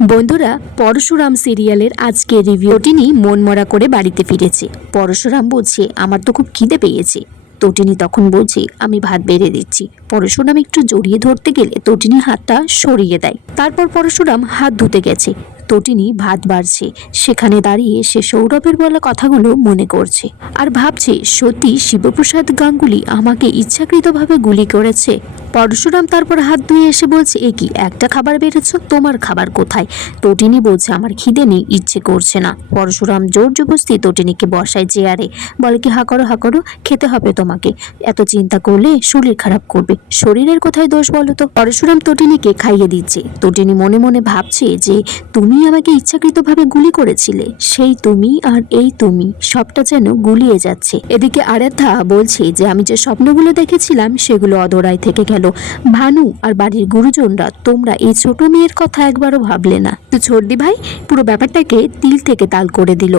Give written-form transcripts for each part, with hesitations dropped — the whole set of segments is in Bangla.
বন্ধুরা, পরশুরাম সিরিয়ালের আজকে রিভিউটি নিয়ে মনমরা করে বাড়িতে ফিরেছে। পরশুরাম বলছে, আমার তো খুব খিদে পেয়েছে। তটিনী তখন বলছে, আমি ভাত বেড়ে দিচ্ছি। পরশুরাম একটু জড়িয়ে ধরতে গেলে তটিনী হাতটা সরিয়ে দেয়। তারপর পরশুরাম হাত ধুতে গেছে। তটিনী ভাত বাড়ছে, সেখানে দাঁড়িয়ে সে সৌরভের বলা কথাগুলো মনে করছে আর ভাবছে, সত্যি শিবপ্রসাদ গাঙ্গুলি আমাকে ইচ্ছাকৃতভাবে গুলি করেছে। পরশুরাম তারপর হাত ধুয়ে এসে বলছে, এ কি, একটা খাবার বেড়েছ, তোমার খাবার কোথায়? তটিনী বলছে, আমার খিদে নেই, ইচ্ছে করছে না। পরশুরাম জোর জবরদস্তি তটিনীকে বসায় চেয়ারে, বলে কি, হা করো, খেতে হবে তোমাকে। এত চিন্তা করলে শরীর খারাপ করবে। শরীরের কোথায় দোষ বলো তো? পরশুরাম তটিনীকে খাইয়ে দিচ্ছে। তটিনী মনে মনে ভাবছে যে, তুমি আমাকে ইচ্ছাকৃতভাবে গুলি করেছিলে, সেই তুমি আর এই তুমি, সবটা যেন গুলিয়ে যাচ্ছে। এদিকে আরাধ্যা বলছে যে, আমি যে স্বপ্নগুলো দেখেছিলাম সেগুলো অধরাই থেকে গেল। ভানু আর বাড়ির গুরুজনরা, তোমরা এই ছোট মেয়ের কথা একবারও ভাবলে না। তো ছোটদি ভাই পুরো ব্যাপারটাকে তিল থেকে তাল করে দিল।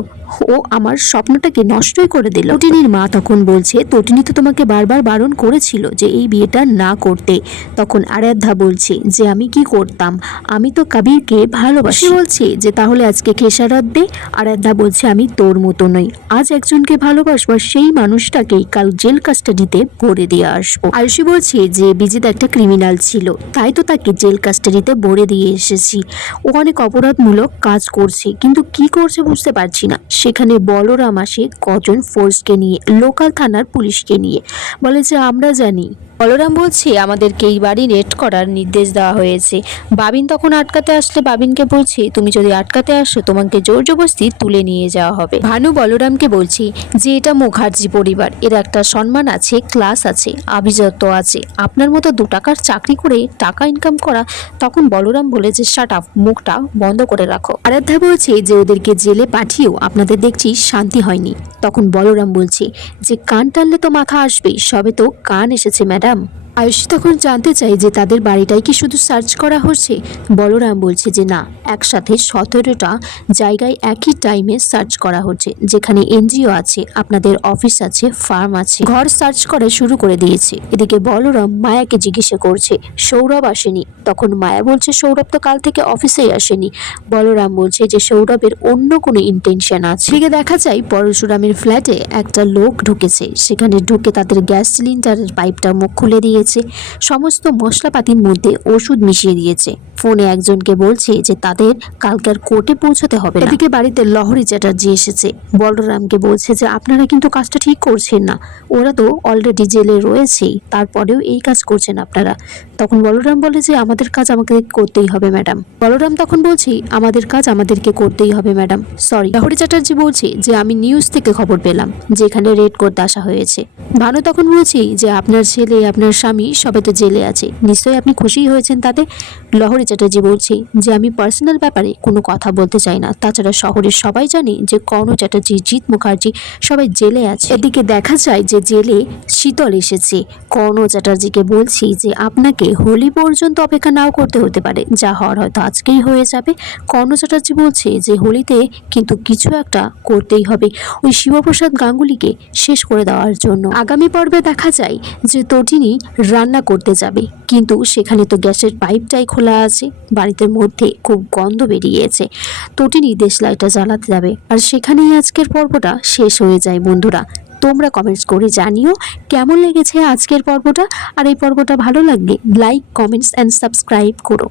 ও আমার স্বপ্নটাকে নষ্টই করে দিল। তটিনীর মা তখন বলছে, তটিনী তো তোমাকে বারবার বারণ করেছিল যে এই বিয়েটা না করতে। তখন আরাধ্যা বলছে যে, আমি কি করতাম, আমি তো কবিরকে ভালোবাসি। বলছে যে, তাহলে আজকে খেসারত দে। আরাধ্যা বলছে, আমি তোর মতো নই, আজ একজনকে ভালোবাসবো, সেই মানুষটাকেই কাল জেল কাস্টাডিতে ভরে দিয়ে আসবো। আয়ুষী বলছে যে, বিজিত একটা ক্রিমিনাল ছিল, তাই তো তাকে জেল কাস্টাডিতে ভরে দিয়ে এসেছি। ও অনেক অপরাধমূলক কাজ করছে, কিন্তু কি করছে বুঝতে পারছি না। সেখানে বলরাম আসে কজন ফোর্সকে নিয়ে, লোকাল থানার পুলিশকে নিয়ে, বলে যে আমরা জানি। বলরাম বলছে, আমাদেরকে এই বাড়ি রেড করার নির্দেশ দেওয়া হয়েছে। বাবিন তখন আটকাতে আসলে বাবিনকে বলছে, তুমি যদি আটকাতে আসো তোমাকে জোর জবরদস্তি তুলে নিয়ে যাওয়া হবে। ভানু বলরামকে বলছে যে, এটা মুখার্জি পরিবার, এর একটা সম্মান আছে, ক্লাস আছে, আভিজাত্য আছে। আপনার মতো 2 টাকার চাকরি করে টাকা ইনকাম করা। তখন বলরাম বলে যে, শাট আপ, মুখটা বন্ধ করে রাখো। আরাধ্যা বলছে যে, ওদেরকে জেলে পাঠিয়েও আপনাদের দেখছি শান্তি হয়নি। তখন বলরাম বলছে যে, কান টানলে তো মাথা আসবে, সবে তো কান এসেছে ম্যাডাম। আয়ুষী তখন জানতে চাই যে, তাদের বাড়িটাই কি শুধু সার্চ করা হচ্ছে? বলরাম বলছে যে, না, একসাথে 17টা জায়গায় একই টাইমে সার্চ করা হচ্ছে, যেখানে এনজিও আছে, আপনাদের অফিস আছে, ফার্ম আছে, ঘর সার্চ করা শুরু করে দিয়েছে। এদিকে বলরাম মায়াকে জিজ্ঞাসা করছে, সৌরভ আসেনি? তখন মায়া বলছে, সৌরভ তো কাল থেকে অফিসেই আসেনি। বলরাম বলছে যে, সৌরভের অন্য কোনো ইন্টেনশন আছে। এদিকে দেখা যায় পরশুরামের ফ্ল্যাটে একটা লোক ঢুকেছে, সেখানে ঢুকে তাদের গ্যাস সিলিন্ডারের পাইপটা মুখ খুলে দিয়েছে, সমস্ত মশলাপাতির মধ্যে ওষুধ মিশিয়ে দিয়েছে। ফোনে একজনকে বলছে যে, তাদের কালকের কোর্টে পৌঁছতে হবে। এদিকে বাড়িতে লহরী চ্যাটার্জি এসেছে, বলরামকে বলছে যে, আপনারা কিন্তু কাজটা ঠিক করছেন না, ওরা তো অলরেডি জেলে রয়েছেই, তারপরেও এই কাজ করছেন আপনারা। তখন বলরাম বলে যে, আমাদের কাজ আমাকে করতেই হবে ম্যাডাম। বলরাম তখন বলছে, আমাদের কাজ আমাদেরকে করতেই হবে ম্যাডাম, সরি। লহরী চ্যাটার্জি বলছে যে, আমি নিউজ থেকে খবর পেলাম যে এখানে রেড করতে আসা হয়েছে। ভানু তখন বলছি যে, আপনার ছেলে, আপনার স্বামী সবাই তো জেলে আছে, নিশ্চয়ই আপনি খুশি হয়েছেন তাতে। লহরী চ্যাটার্জি বলছে যে, আমি পার্সোনাল ব্যাপারে কোনো কথা বলতে চাই না, তাছাড়া শহরের সবাই জানে যে কর্ণ চ্যাটার্জি, জিৎ মুখার্জি সবাই জেলে আছে। এদিকে দেখা যায় যে, জেলে শীতল এসেছে। কর্ণ চ্যাটার্জিকে বলছি যে, আপনাকে হোলি পর্যন্ত অপেক্ষা নাও করতে হতে পারে, যা হওয়ার হয়তো আজকেই হয়ে যাবে। কর্ণ চ্যাটার্জি বলছে যে, হোলিতে কিন্তু কিছু একটা করতেই হবে ওই শিবপ্রসাদ গাঙ্গুলিকে শেষ করে দেওয়ার জন্য। আগামী পর্বে দেখা যায় যে, তটিনী রান্না করতে যাবে, কিন্তু সেখানে তো গ্যাসের পাইপটাই খোলা আছে, বাড়িতে মধ্যে খুব গন্ধ বেরিয়েছে। তটিনী দেশলাইটা জ্বালাতে যাবে, আর সেখানেই আজকের পর্বটা শেষ হয়ে যায়। বন্ধুরা, তোমরা কমেন্টস করে জানিও কেমন লেগেছে আজকের পর্বটা, আর এই পর্বটা ভালো লাগলে লাইক, কমেন্টস অ্যান্ড সাবস্ক্রাইব করো।